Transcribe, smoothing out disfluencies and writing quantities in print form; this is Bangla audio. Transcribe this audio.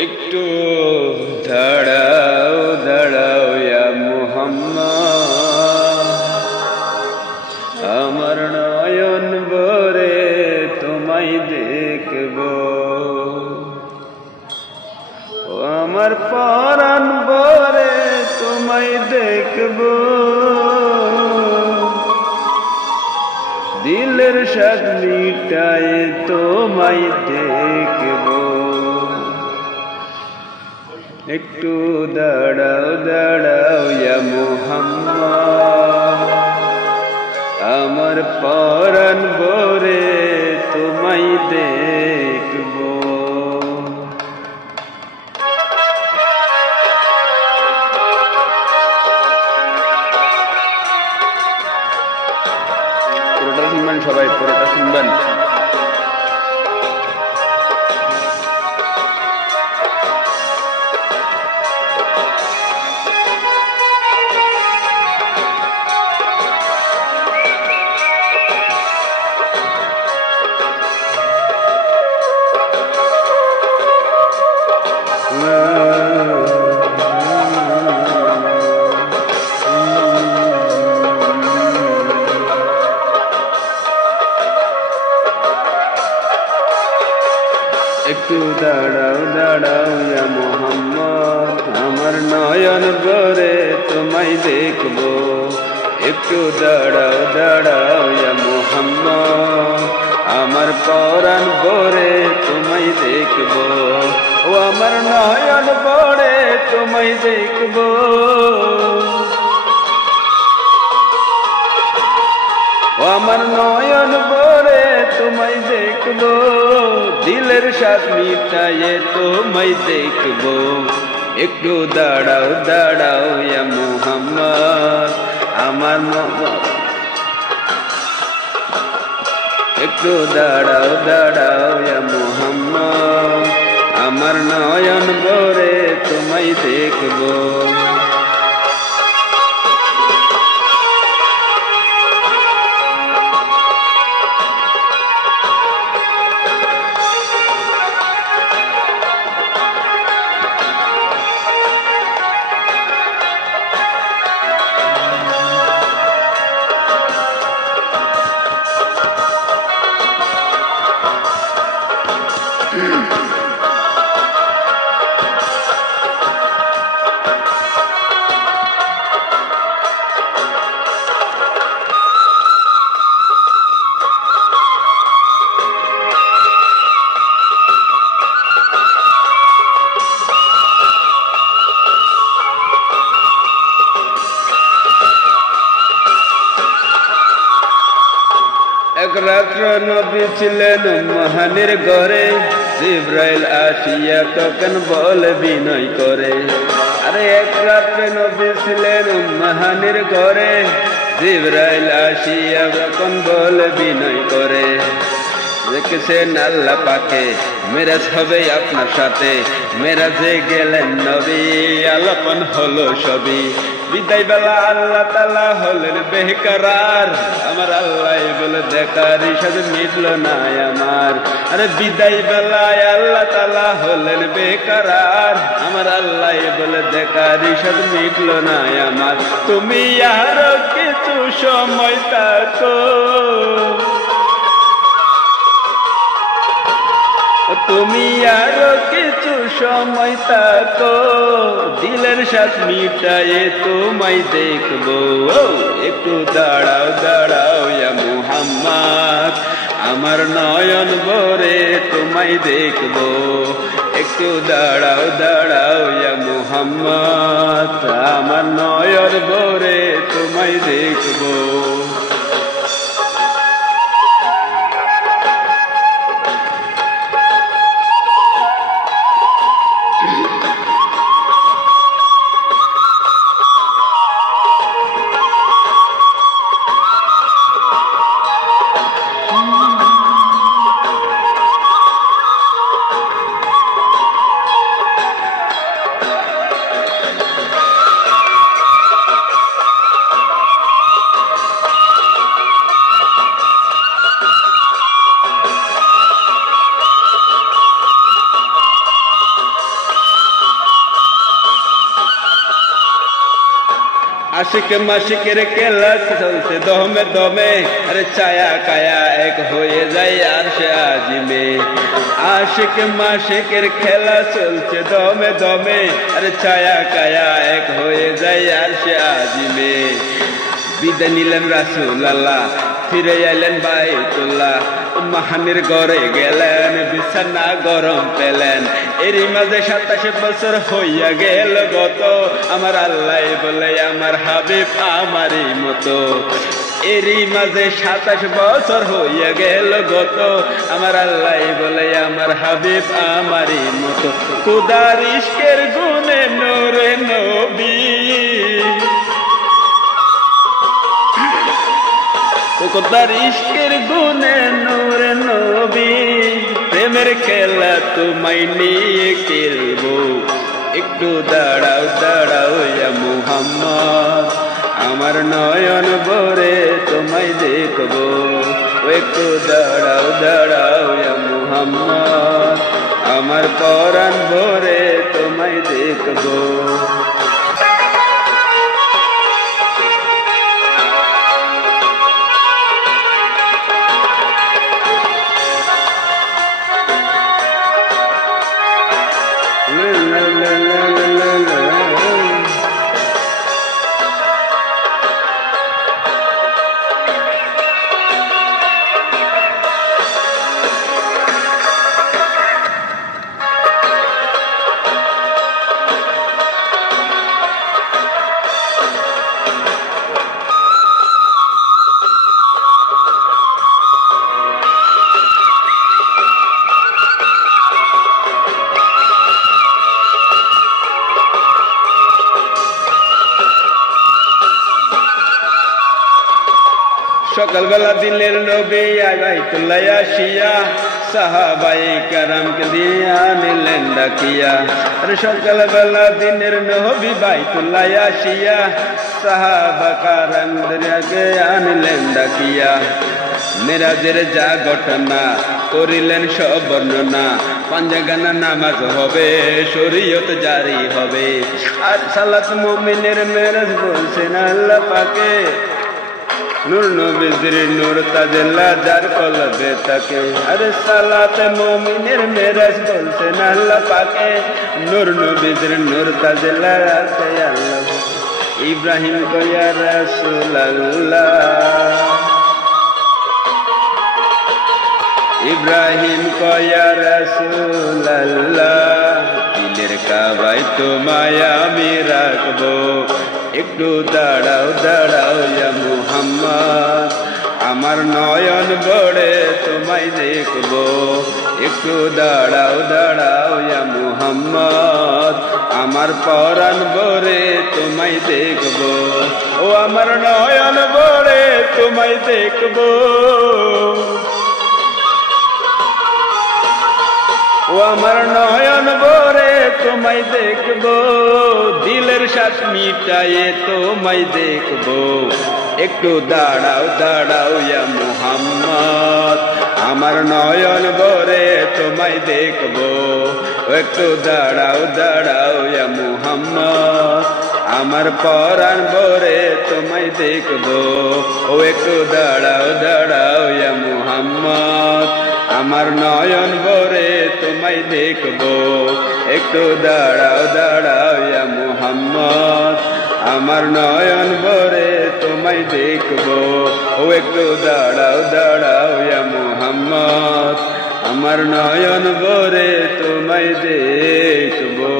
একটু দাঁড়াও দাঁড়াও ইয়া মুহাম্মদ, আমার নয়ন ভরে তোমায় দেখব, আমার পরাণ ভরে তোমায় দেখব, দিলের স্বাদ মিটায়ে তোমায় দেখব। একটু দাঁড়াও দাঁড়াও ইয়া মুহাম্মদ, আমার পরাণ ভরে তোমায় দেখব। পুরোটা শুনবেন সবাই, পুরোটা শুনবেন। একটু দাঁড়াও দাঁড়াও ইয়া মুহাম্মদ, আমার নয়ন ভরে তোমায় দেখব। একটু দাঁড়াও দাঁড়াও ইয়া মুহাম্মদ, আমার পরাণ ভরে তোমায় দেখব, ও আমার নয়ন ভরে তোমায় দেখব। ও আমার নয়ন ভরে তোমায় দেখব, দিলের স্বাদ মিটায়ে তোমায় দেখব। একটু দাঁড়াও দাঁড়াও ইয়া মুহাম্মদ, আমার একটু দাঁড়াও দাঁড়াও ইয়া মুহাম্মদ, আমার নয়ন ভরে তোমায় দেখব। এক রাত্র নবী ছিলেন মহানের ঘরে, জিবরাইল আসিয়া তখন বলে বিনয় করে। আরে এক রাত্রে নবী ছিলেন মহানের ঘরে, জিবরাইল আসিয়া তখন বলে বিনয় করে। দেখেছেন আল্লাহ পাকে মেরাজ হবে আপনার সাথে, মেরাজে গেলেন নবী আলাপন হলো সবই। বিদায় বেলা আল্লাহ তাআলা হলেন বেকারার, আমার আল্লাহ বলে দেখার ইশাদ মিটল না আমার। আরে বিদায় বেলায় আল্লাহ তাআলা হলেন বেকারার, আমার আল্লাহ বলে দেখার ইশাদ মিটল না আমার। তুমি আরো কিছু সময় থাকো, তুমি আরো কিছু সময় থাকো, দিলের স্বাদ মিটায়ে তোমায় দেখব। একটু দাঁড়াও দাঁড়াও ইয়া মুহাম্মদ, আমার নয়ন ভরে তোমায় দেখব। একটু দাঁড়াও দাঁড়াও ইয়া মুহাম্মদ, আমার নয়ন ভরে তোমায় দেখব। আশিক মাশিকের খেলা চলছে দমে দমে, আরে ছায়া কায়া এক হয়ে যায় আরশে আজিমে। আশিক মাশিকের খেলা চলছে দমে দমে, আরে ছায়া কায়া এক হয়ে যায় আরশে আজিমে। বিদায় নিলেন রাসূলুল্লাহ, ফিরে এলেন বাইতুল্লাহ, মাহানির ঘরে গেলেন, বিছানা গরম পেলেন। এরই মাঝে 27 বছর হইয়া গেল গত, আমার আল্লাহ বলে আমার হাবিব আমারই মতো। এরই মাঝে 27 বছর হইয়া গেল গত, আমার আল্লাহ বলে আমার হাবিব আমারই মতো। খুদার ইশকের গুণে নূরে নবী, খুদার ইশকের গুণে নূরে নবী, প্রেমের খেলা তোমায় নিয়ে খেলবো। একটু দাঁড়াও দাঁড়াও ইয়া মুহাম্মদ, আমার নয়ন ভরে তোমায় দেখবো। একটু দাঁড়াও দাঁড়াও ইয়া মুহাম্মদ, আমার পরাণ ভরে তোমায় দেখবো। সকালবেলা দিনের নবী বাইতুল্লাহ আসিয়া, সাহাবায়ে কেরামকে দিয়া নিলেন ডাকিয়া। আরে সকালবেলা দিনের নবী বাইতুল্লাহ আসিয়া, সাহাবা কেরামদেরকে আনলেন ডাকিয়া। মেরাজের যা ঘটনা করিলেন সব বর্ণনা, পাঞ্জাগানা নামাজ হবে, শরীয়ত জারি হবে। আর সালাত মুমিনের মেরাজ বলছেন আল্লাহ পাকে, নূর নবীর নূর তাজেল্লা যার কলবে থাকে। আরে সালাতে মুমিনের মেরাজ বলছেন আল্লাহ পাকে, নূর নবীর নূর তাজেল্লা আছে আল্লাহ। ইব্রাহিম কয়া রাসূলুল্লাহ, ইব্রাহিম কয়া রাসূলুল্লাহ, দিলের কাবায় তোমায় আমি রাখবো। একটু দাঁড়াও দাঁড়াও ইয়া মুহাম্মদ, আমার নয়ন ভরে তোমায় দেখবো। একটু দাঁড়াও দাঁড়াও ইয়া মুহাম্মদ, আমার পরাণ ভরে তোমায় দেখবো। ও আমার নয়ন ভরে তোমায় দেখবো, ও আমার নয়ন ভরে তোমায় দেখবো। দিলের সাথ মিটায়ে তোমায় দেখবো। একটু দাঁড়াও দাঁড়াও ইয়া মুহাম্মদ, আমার নয়ন ভরে তোমায় দেখবো। একটু দাঁড়াও দাঁড়াও ইয়া মুহাম্মদ, আমার পরাণ ভরে তোমায় দেখবো। ও একটু দাঁড়াও দাঁড়াও ইয়া মুহাম্মদ, আমার নয়ন ভরে তোমায় দেখবো। একটু দাঁড়াও দাঁড়াও ইয়া মুহাম্মদ, আমার নয়ন ভরে তোমায় দেখবো। ও একটু দাঁড়াও দাঁড়াও ইয়া মুহাম্মদ, আমার নয়ন ভরে তোমায় দেখবো।